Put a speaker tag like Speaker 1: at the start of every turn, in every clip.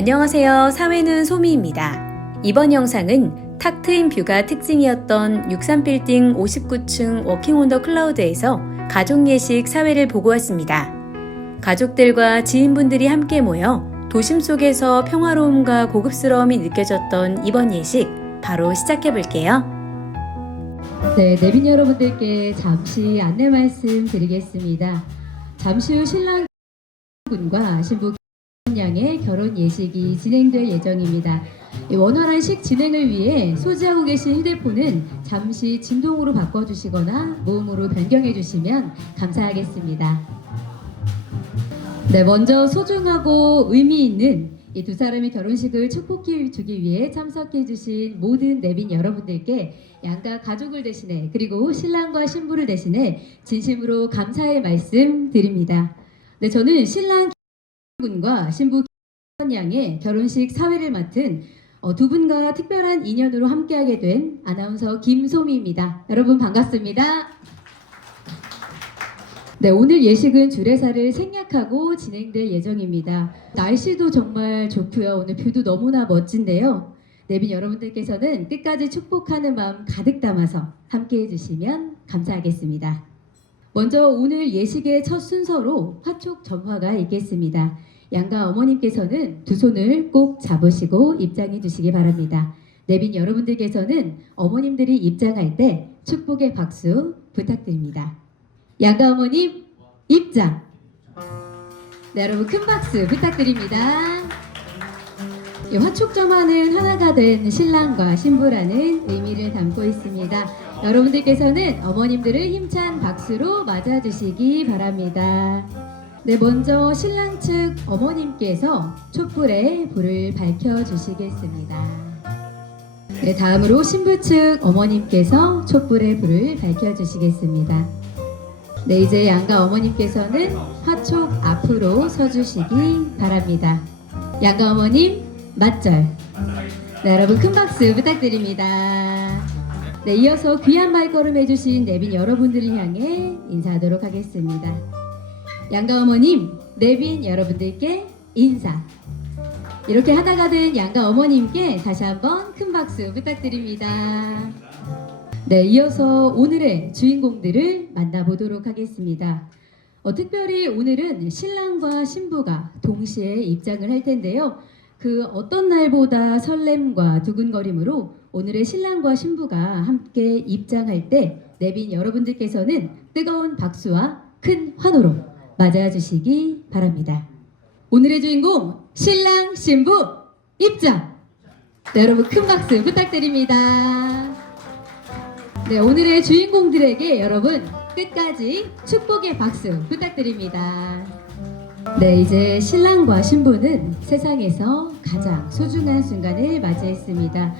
Speaker 1: 안녕하세요. 사회는 소미입니다. 이번 영상은 탁 트인 뷰가 특징이었던 63빌딩 59층 워킹 온 더 클라우드에서 가족 예식 사회를 보고 왔습니다. 가족들과 지인분들이 함께 모여 도심 속에서 평화로움과 고급스러움이 느껴졌던 이번 예식 바로 시작해 볼게요.
Speaker 2: 네, 내빈 여러분들께 잠시 안내 말씀 드리겠습니다. 잠시 후 신랑 군과 신부 양의 결혼 예식이 진행될 예정입니다. 이 원활한 식 진행을 위해 소지하고 계신 휴대폰은 잠시 진동으로 바꿔주시거나 모음으로 변경해 주시면 감사하겠습니다. 네, 먼저 소중하고 의미 있는 이 두 사람의 결혼식을 축복해 주기 위해 참석해 주신 모든 내빈 여러분들께 양가 가족을 대신해 그리고 신랑과 신부를 대신해 진심으로 감사의 말씀 드립니다. 네, 저는 신랑 군과 신부 양의 결혼식 사회를 맡은 어, 두 분과 특별한 인연으로 함께하게 된 아나운서 김소미입니다. 여러분 반갑습니다. 네, 오늘 예식은 주례사를 생략하고 진행될 예정입니다. 날씨도 정말 좋고요. 오늘 뷰도 너무나 멋진데요. 내빈 여러분들께서는 끝까지 축복하는 마음 가득 담아서 함께 해주시면 감사하겠습니다. 먼저 오늘 예식의 첫 순서로 화촉 점화가 있겠습니다. 양가 어머님께서는 두 손을 꼭 잡으시고 입장해 주시기 바랍니다. 내빈 여러분들께서는 어머님들이 입장할 때 축복의 박수 부탁드립니다. 양가 어머님 입장. 네, 여러분 큰 박수 부탁드립니다. 이 화촉점화는 하나가 된 신랑과 신부라는 의미를 담고 있습니다. 여러분들께서는 어머님들을 힘찬 박수로 맞아주시기 바랍니다. 네, 먼저 신랑 측 어머님께서 촛불에 불을 밝혀주시겠습니다. 네, 다음으로 신부 측 어머님께서 촛불에 불을 밝혀주시겠습니다. 네, 이제 양가 어머님께서는 화촉 앞으로 서주시기 바랍니다. 양가 어머님, 맞절. 네, 여러분 큰 박수 부탁드립니다. 네, 이어서 귀한 말걸음 해주신 내빈 여러분들을 향해 인사하도록 하겠습니다. 양가 어머님, 내빈 여러분들께 인사. 이렇게 하다가 된 양가 어머님께 다시 한번 큰 박수 부탁드립니다. 네, 이어서 오늘의 주인공들을 만나보도록 하겠습니다. 어, 특별히 오늘은 신랑과 신부가 동시에 입장을 할 텐데요. 그 어떤 날보다 설렘과 두근거림으로 오늘의 신랑과 신부가 함께 입장할 때 내빈 여러분들께서는 뜨거운 박수와 큰 환호로 맞아 주시기 바랍니다. 오늘의 주인공 신랑 신부 입장. 네, 여러분 큰 박수 부탁드립니다. 네, 오늘의 주인공들에게 여러분 끝까지 축복의 박수 부탁드립니다. 네, 이제 신랑과 신부는 세상에서 가장 소중한 순간을 맞이했습니다.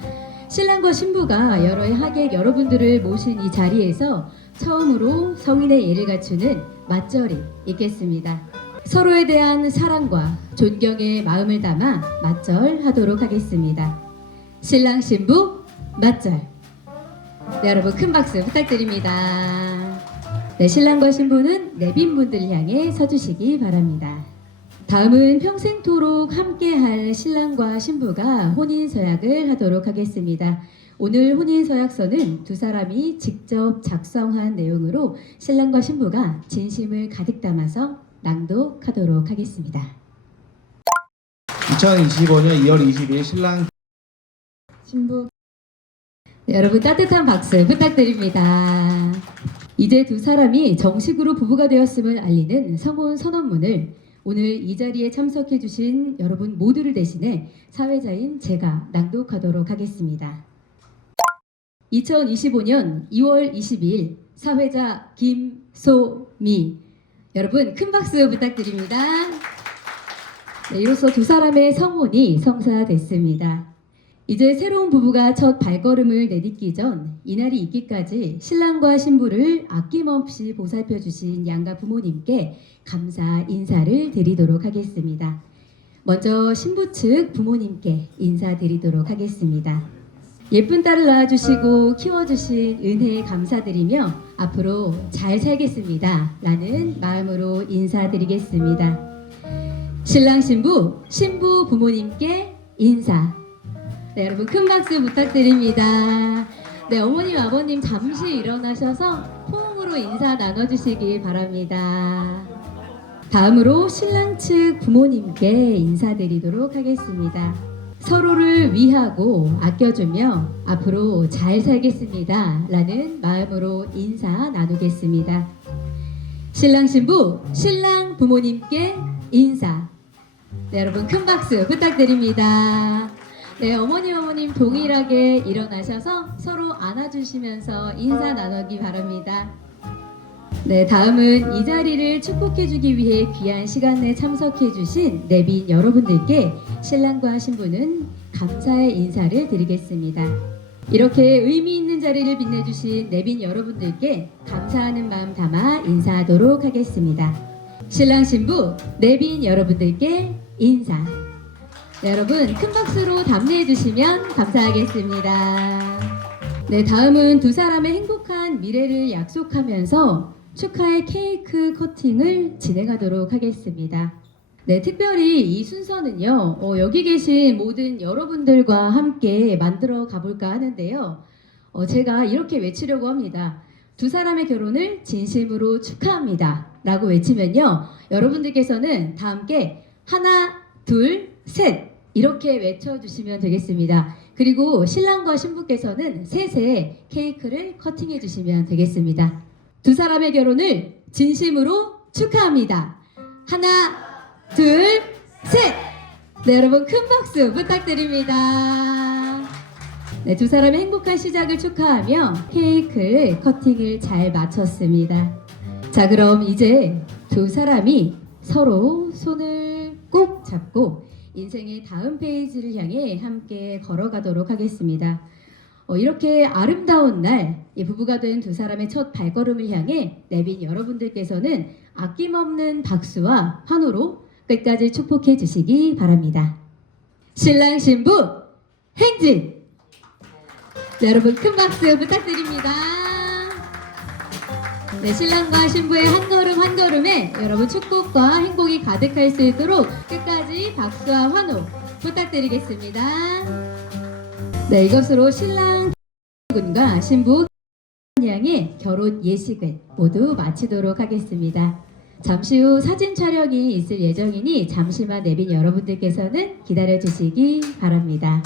Speaker 2: 신랑과 신부가 여러 해 하객 여러분들을 모신 이 자리에서 처음으로 성인의 예를 갖추는 맞절이 있겠습니다. 서로에 대한 사랑과 존경의 마음을 담아 맞절하도록 하겠습니다. 신랑 신부 맞절. 네, 여러분 큰 박수 부탁드립니다. 네, 신랑과 신부는 내빈 분들 향해 서주시기 바랍니다. 다음은 평생토록 함께할 신랑과 신부가 혼인 서약을 하도록 하겠습니다. 오늘 혼인 서약서는 두 사람이 직접 작성한 내용으로 신랑과 신부가 진심을 가득 담아서 낭독하도록 하겠습니다.
Speaker 3: 2025년 2월 20일 신랑
Speaker 2: 신부 네, 여러분 따뜻한 박수 부탁드립니다. 이제 두 사람이 정식으로 부부가 되었음을 알리는 성혼 선언문을 오늘 이 자리에 참석해 주신 여러분 모두를 대신해 사회자인 제가 낭독하도록 하겠습니다. 2025년 2월 22일 사회자 김소미 여러분 큰 박수 부탁드립니다. 네, 이로써 두 사람의 성혼이 성사됐습니다. 이제 새로운 부부가 첫 발걸음을 내딛기 전 이날이 있기까지 신랑과 신부를 아낌없이 보살펴 주신 양가 부모님께 감사 인사를 드리도록 하겠습니다. 먼저 신부 측 부모님께 인사드리도록 하겠습니다. 예쁜 딸을 낳아주시고 키워주신 은혜에 감사드리며 앞으로 잘 살겠습니다. 라는 마음으로 인사드리겠습니다. 신랑 신부, 신부 부모님께 인사. 네, 여러분 큰 박수 부탁드립니다. 네, 어머님, 아버님 잠시 일어나셔서 포옹으로 인사 나눠주시기 바랍니다. 다음으로 신랑 측 부모님께 인사드리도록 하겠습니다. 서로를 위하고 아껴주며 앞으로 잘 살겠습니다. 라는 마음으로 인사 나누겠습니다. 신랑 신부, 신랑 부모님께 인사. 네, 여러분 큰 박수 부탁드립니다. 네, 어머니 어머님 동일하게 일어나셔서 서로 안아주시면서 인사 나누기 바랍니다. 네, 다음은 이 자리를 축복해주기 위해 귀한 시간에 참석해주신 내빈 여러분들께 신랑과 신부는 감사의 인사를 드리겠습니다. 이렇게 의미 있는 자리를 빛내주신 내빈 여러분들께 감사하는 마음 담아 인사하도록 하겠습니다. 신랑 신부 내빈 여러분들께 인사. 네, 여러분 큰 박수로 답례해 주시면 감사하겠습니다. 네, 다음은 두 사람의 행복한 미래를 약속하면서 축하의 케이크 커팅을 진행하도록 하겠습니다. 네, 특별히 이 순서는요, 어, 여기 계신 모든 여러분들과 함께 만들어 가볼까 하는데요. 어, 제가 이렇게 외치려고 합니다. 두 사람의 결혼을 진심으로 축하합니다. 라고 외치면요, 여러분들께서는 다 함께 하나, 둘, 셋! 이렇게 외쳐주시면 되겠습니다. 그리고 신랑과 신부께서는 셋의 케이크를 커팅해 주시면 되겠습니다. 두 사람의 결혼을 진심으로 축하합니다. 하나, 둘, 셋! 네, 여러분 큰 박수 부탁드립니다. 네, 두 사람의 행복한 시작을 축하하며 케이크 커팅을 잘 마쳤습니다. 자, 그럼 이제 두 사람이 서로 손을 꼭 잡고 인생의 다음 페이지를 향해 함께 걸어가도록 하겠습니다. 어, 이렇게 아름다운 날, 이 부부가 된 두 사람의 첫 발걸음을 향해 내빈 여러분들께서는 아낌없는 박수와 환호로 끝까지 축복해 주시기 바랍니다. 신랑 신부 행진! 네, 여러분 큰 박수 부탁드립니다. 네, 신랑과 신부의 한 걸음 한 걸음에 여러분 축복과 행복이 가득할 수 있도록 끝까지 박수와 환호 부탁드리겠습니다. 네, 이것으로 신랑 군과 신부 양의 결혼 예식을 모두 마치도록 하겠습니다. 잠시 후 사진 촬영이 있을 예정이니 잠시만 내빈 여러분들께서는 기다려 주시기 바랍니다.